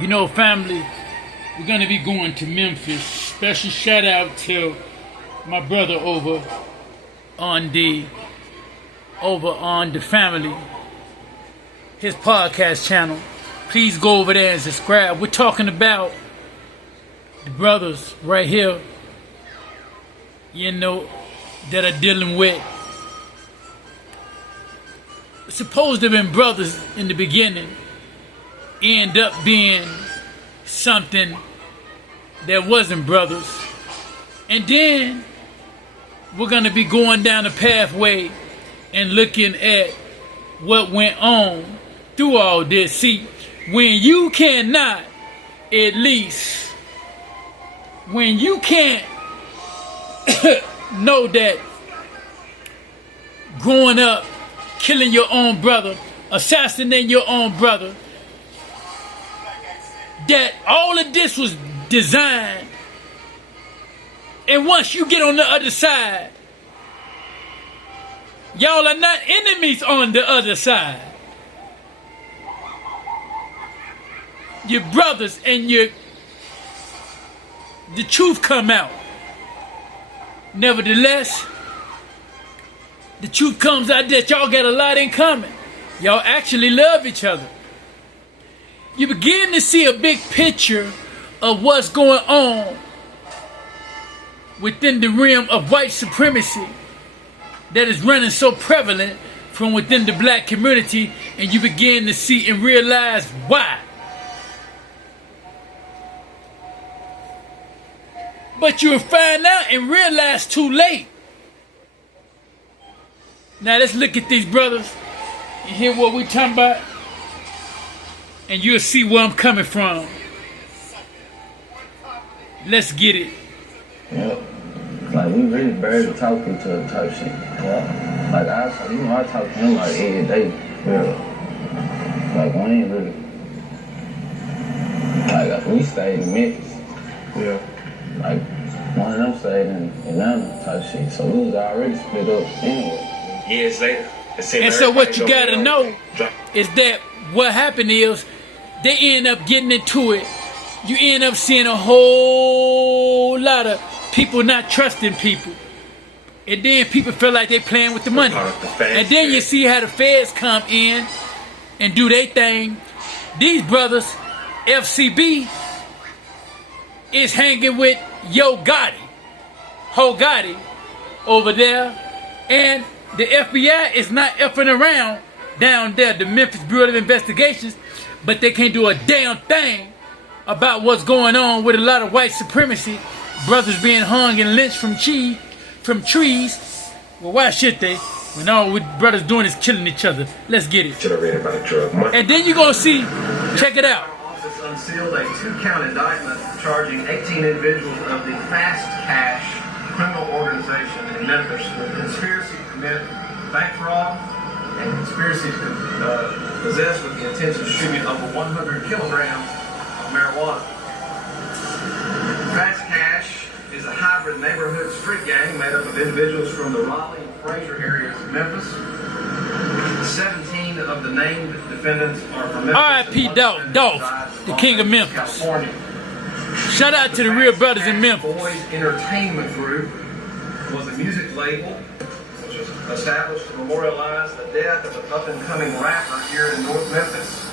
You know, family, we're going to be going to Memphis. Special shout out to my brother over on the family, his podcast channel. Please go over there and subscribe. We're talking about the brothers right here, you know, that are dealing with supposed to have been brothers in the beginning, end up being something that wasn't brothers. And then we're going to be going down the pathway and looking at what went on through all this. See, when you cannot, at least, when you can't know that growing up, killing your own brother, assassinating your own brother, that all of this was designed, and once you get on the other side, y'all are not enemies on the other side. You're brothers, and the truth come out. Nevertheless, the truth comes out that y'all got a lot in common. Y'all actually love each other. You begin to see a big picture of what's going on within the realm of white supremacy that is running so prevalent from within the black community, and you begin to see and realize why. But you'll find out and realize too late. Now let's look at these brothers and hear what we're talking about, and you'll see where I'm coming from. Let's get it. Yep. Like, we really barely talk to each other type shit. Yeah. Like, I talk to him like every day. Yeah. Like, we ain't really. Like, we stayed in Memphis. Yeah. Like, one of them stayed in Atlanta type shit. So we was already split up anyway. Years later. And so what you gotta know is that what happened is they end up getting into it. You end up seeing a whole lot of people not trusting people. And then people feel like they playing with the money. And then you see how the feds come in and do their thing. These brothers, FCB, is hanging with Yogotti over there. And the FBI is not effing around down there, the Memphis Bureau of Investigations, but they can't do a damn thing about what's going on with a lot of white supremacy, brothers being hung and lynched from trees. Well, why should they? When all we brothers doing is killing each other. Let's get it. And then you're gonna see, check it out. Office unsealed a 2-count indictment charging 18 individuals of the Fast Cash criminal organization in Memphis with conspiracy to commit bank fraud and conspiracy to possess with the intent to distribute over 100 kilograms of marijuana. Fast Cash is a hybrid neighborhood street gang made up of individuals from the Raleigh and Fraser areas of Memphis. 17 of the named defendants are from Memphis. R.I.P. Dolph, the king of Memphis. California. Shout out to the real brothers in Memphis. BOYZ Entertainment Group was a music label which was established to memorialize the death of an up-and-coming rapper here in North Memphis.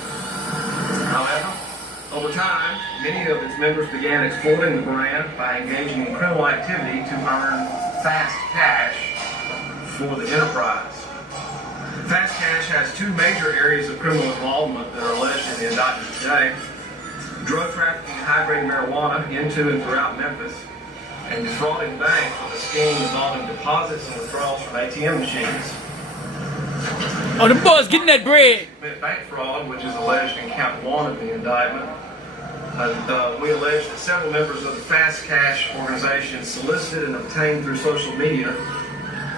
However, over time, many of its members began exploiting the brand by engaging in criminal activity to earn fast cash for the enterprise. Fast Cash has two major areas of criminal involvement that are alleged in the indictment today: drug trafficking and high-grade marijuana into and throughout Memphis, and defrauding banks with a scheme involving deposits and withdrawals from ATM machines. Oh, the boys getting that bread. Bank fraud, which is alleged in count 1 of the indictment. We allege that several members of the Fast Cash organization solicited and obtained through social media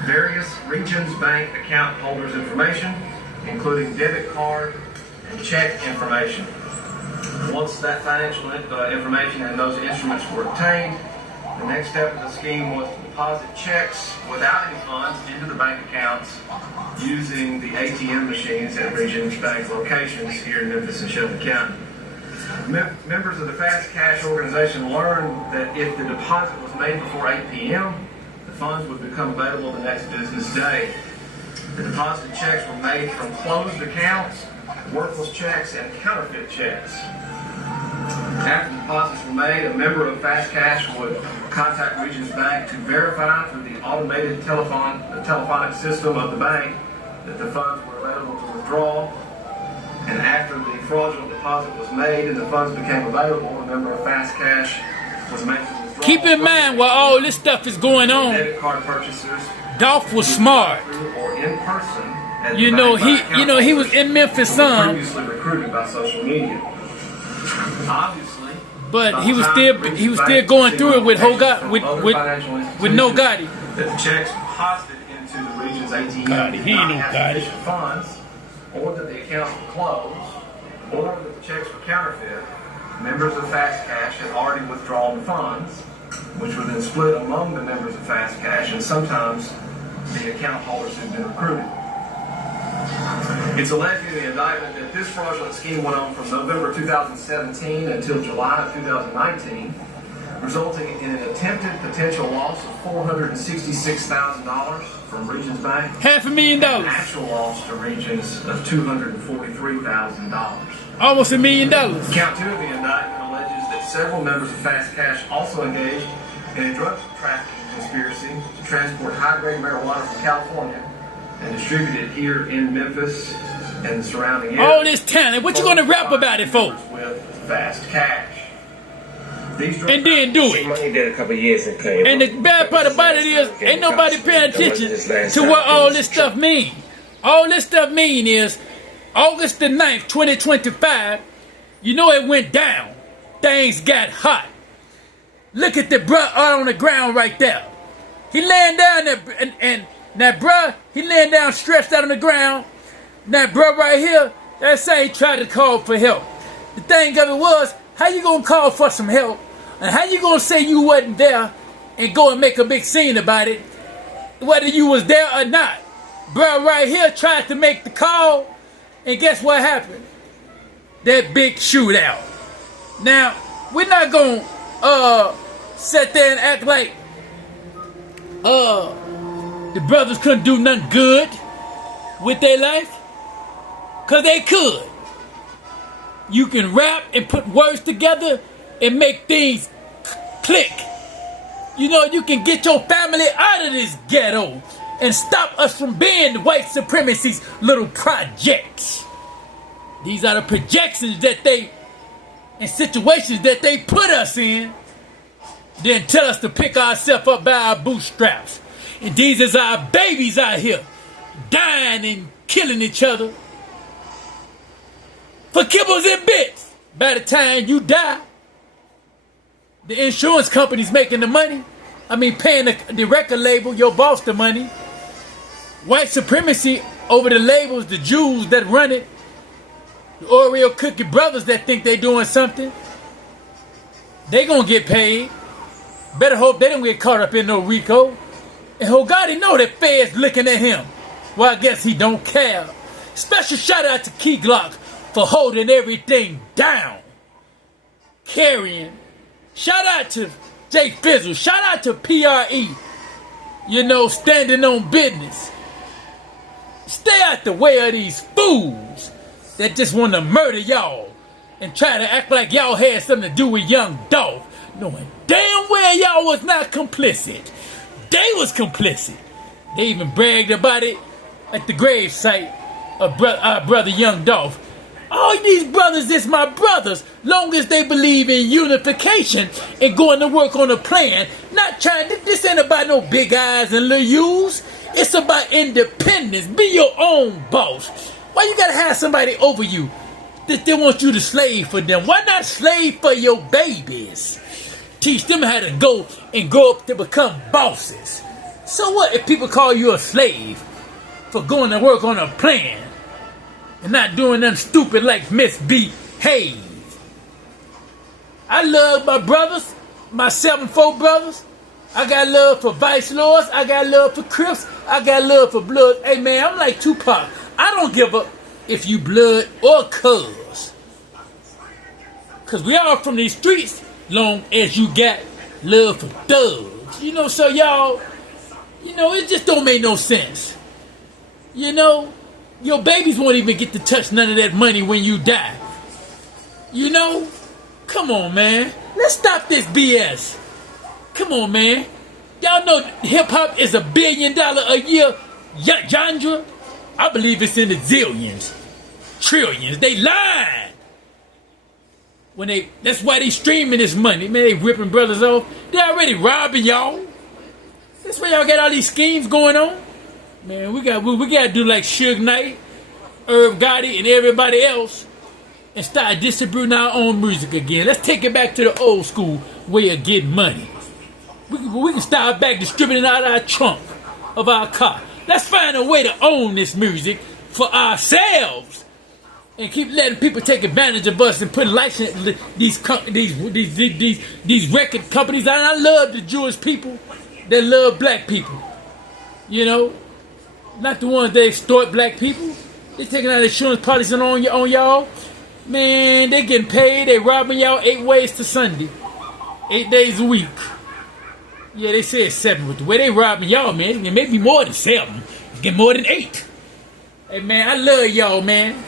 various regions' bank account holders' information, including debit card and check information. Once that financial information and those instruments were obtained, the next step of the scheme was to deposit checks without any funds into the bank accounts using the ATM machines at Regions Bank locations here in Memphis and Shelby County. Members of the Fast Cash organization learned that if the deposit was made before 8 p.m., the funds would become available the next business day. The deposited checks were made from closed accounts, worthless checks, and counterfeit checks. After the deposits were made, a member of Fast Cash would contact Regions Bank to verify through the automated telephonic system of the bank that the funds were available to withdraw. And after the fraudulent deposit was made and the funds became available, a member of Fast Cash was made to withdraw. Keep in mind while all this stuff is going on, debit card purchasers Dolph was smart. or in person. You know, he was in Memphis some, previously recruited by social media. Obviously, but he was still going through it with Yogotti, with no Gotti. That the checks deposited into the region's ATM Gotti, he ain't no Gotti. sufficient funds, or that the accounts were closed, or that the checks were counterfeit. Members of Fast Cash had already withdrawn the funds, which were then split among the members of Fast Cash and sometimes the account holders who'd been recruited. It's alleged in the indictment that this fraudulent scheme went on from November 2017 until July of 2019, resulting in an attempted potential loss of $466,000 from Regions Bank. $500,000. An actual loss to Regions of $243,000. Almost $1 million. Count 2 of the indictment alleges that several members of Fast Cash also engaged in a drug trafficking conspiracy to transport high-grade marijuana from California and distribute it here in Memphis and the surrounding area. All this talent. What you gonna rap about it for? With Fast Cash. And then do it. Money did a couple years and came. And the bad part about it is, ain't nobody paying attention to what all this stuff mean. All this stuff mean is, August the 9th, 2025, you know it went down. Things got hot. Look at the bruh out on the ground right there. He laying down there, and that bruh, he laying down stretched out on the ground. That bruh right here, that's how he tried to call for help. The thing of it was, how you gonna call for some help? And how you gonna say you wasn't there and go and make a big scene about it, whether you was there or not? Bruh right here tried to make the call, and guess what happened? That big shootout. Now, we're not gonna sit there and act like the brothers couldn't do nothing good with their life, cause they could. You can rap and put words together and make things click. You know, you can get your family out of this ghetto and stop us from being the white supremacy's little projects. These are the projections that they, and situations that they put us in, then tell us to pick ourselves up by our bootstraps. And these is our babies out here, dying and killing each other for kibbles and bits. By the time you die, the insurance company's making the money. I mean, paying the record label, your boss, the money. White supremacy over the labels, the Jews that run it, the Oreo cookie brothers that think they doing something, they gonna get paid. Better hope they don't get caught up in no RICO. And Yogotti know that feds looking at him. Well, I guess he don't care. Special shout out to Key Glock for holding everything down. Carrying. Shout out to Jay Fizzle. Shout out to PRE. You know, standing on business. Stay out the way of these fools that just want to murder y'all and try to act like y'all had something to do with Young Dolph, knowing damn well y'all was not complicit. They was complicit. They even bragged about it at the gravesite of our brother Young Dolph. All these brothers is my brothers, long as they believe in unification and going to work on a plan. Not trying to, this ain't about no big eyes and little U's. It's about independence. Be your own boss. Why you gotta have somebody over you that they want you to slave for them? Why not slave for your babies? Teach them how to go and grow up to become bosses. So what if people call you a slave for going to work on a plan and not doing them stupid like misbehave? I love my brothers, my 7-4 brothers. I got love for Vice Lords. I got love for Crips. I got love for Blood. Hey man, I'm like Tupac. I don't give up if you blood or cuz. Because we all from these streets, long as you got love for thugs. You know, so y'all, you know, it just don't make no sense. You know, your babies won't even get to touch none of that money when you die. You know? Come on, man. Let's stop this BS. Come on, man. Y'all know hip-hop is $1 billion a year genre? I believe it's in the zillions. Trillions. They lying. That's why they streaming this money. Man, they ripping brothers off. They already robbing y'all. That's why y'all got all these schemes going on. Man, we got to do like Suge Knight, Gotti, and everybody else and start distributing our own music again. Let's take it back to the old school way of getting money. We can start back distributing out our trunk of our car. Let's find a way to own this music for ourselves and keep letting people take advantage of us and put license these record companies. And I love the Jewish people that love black people. You know, not the ones that extort black people. They taking out insurance policies on y'all. Man, they getting paid. They robbing y'all 8 ways to Sunday, 8 days a week. Yeah, they said 7, but the way they robbing y'all, man, it may be more than 7. It get more than 8. Hey, man, I love y'all, man.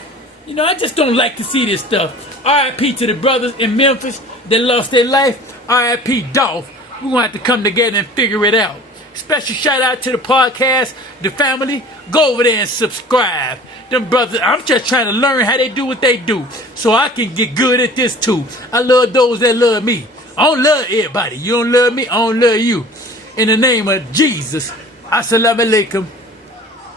You know, I just don't like to see this stuff. R.I.P. to the brothers in Memphis that lost their life. R.I.P. Dolph. We're going to have to come together and figure it out. Special shout out to the podcast, the family. Go over there and subscribe. Them brothers, I'm just trying to learn how they do what they do so I can get good at this too. I love those that love me. I don't love everybody. You don't love me, I don't love you. In the name of Jesus, Assalamu alaikum.